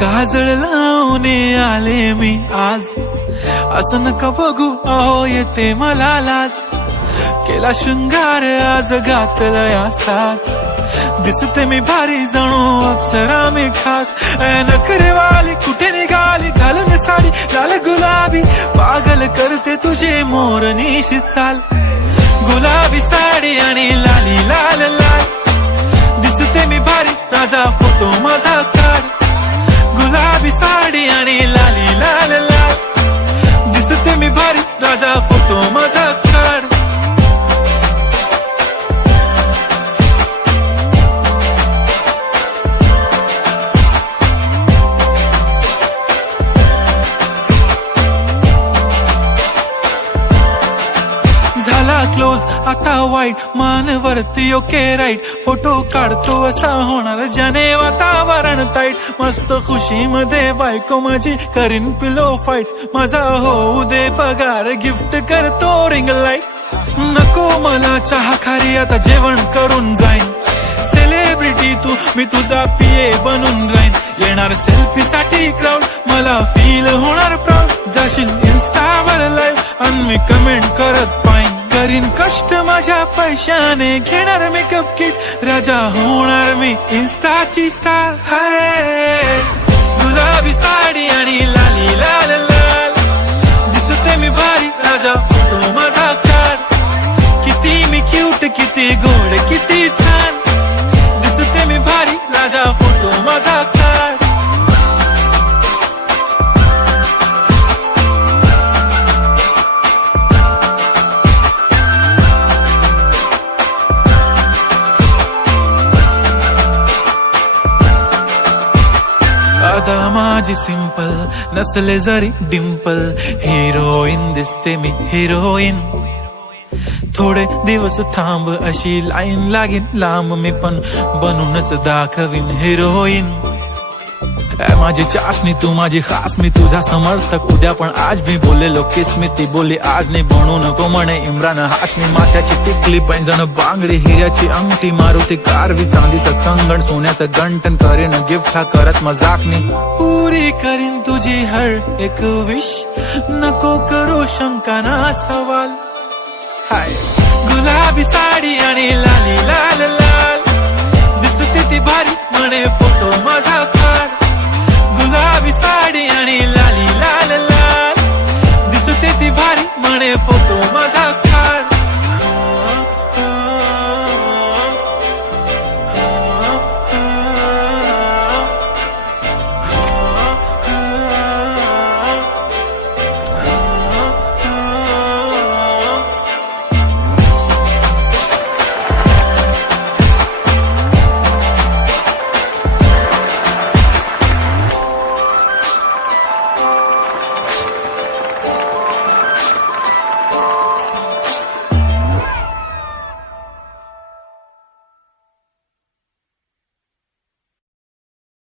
काजळ लावून आले मी आज, असं नका बघू अहो येते मला लाज. केला शृंगार आज घातलाय असाच, दिसते मी भारी जणू अप्सरा मी खास. नखरेवाली कुठे निघाली घालून साडी लाल गुलाबी, पागल करते तुझे मोरनीशी चाल. गुलाबी साडी आणि लाली लाल लाल, दिसते मी भारी राजा फोटो माझा काढ. गुलाबी साडी आणि लाली लाल लाल, दिसते मी भारी राजा फोटो माझा काढ. झाला क्लोज आता वाईट, मानवरती ओके राईट. फोटो काढतो असा होणार ज्याने वातावरण ताईट. मस्त खुशी मध्ये बायको माझी करीन पिलो फाईट. माझा होऊ दे पगार गिफ्ट करतो रिंग लाईट. नको मला चहा खारी आता जेवण करून जाईन. सेलिब्रिटी तू मी तुझा पिये बनून राहीन. येणार सेल्फी साठी क्राऊड मला फील होणार प्राऊड. जाशील इन्स्टावर लाईव्ह आणि मी कमेंट करत पाईन. करीन कष्ट माझ्या पैशाने घेणार मेकअप किट. राजा होणार मी इन्स्टाची स्टार. हाय गुलाबी साडी आणि लाली लाल लाल, दिसते मी भारी राजा फोटो माझा काढ. किती मी क्यूट किती गोड किती छान, दिसते मी भारी राजा फोटो माझा काढ. आता माझी सिंपल नसले जरी डिंपल, हिरोईन दिसते मी हिरोईन. थोडे दिवस थांब अशी लाईन लागेल लांब, मी पण बनूनच दाखवीन हिरोईन. माझी चाशनी तू माझी खास, मी तुझा समर्थक उद्या पण आज मी बोललेलो किस मी. ती बोलली आज नाही बनू नको म्हणे इम्रान हाशमी. माथ्याची टिकली पैंजण बांगडी हिऱ्याची अंगठी, मारुती कारवी चांदीचं कंगण सोन्याचं गंटन. करीन गिफ्ट हा करत मजाकनी, पुरी करीन तुझी हर एक विश. नको करू शंका ना सवाल. हाय गुलाबी साडी आणि लाली लाल लाल, दिसते ती भारी म्हणे फोटो माझा काढ. गुलाबी साडी आणि लाली लाल लाल, दिसते ती भारी म्हणे फोटो माझा.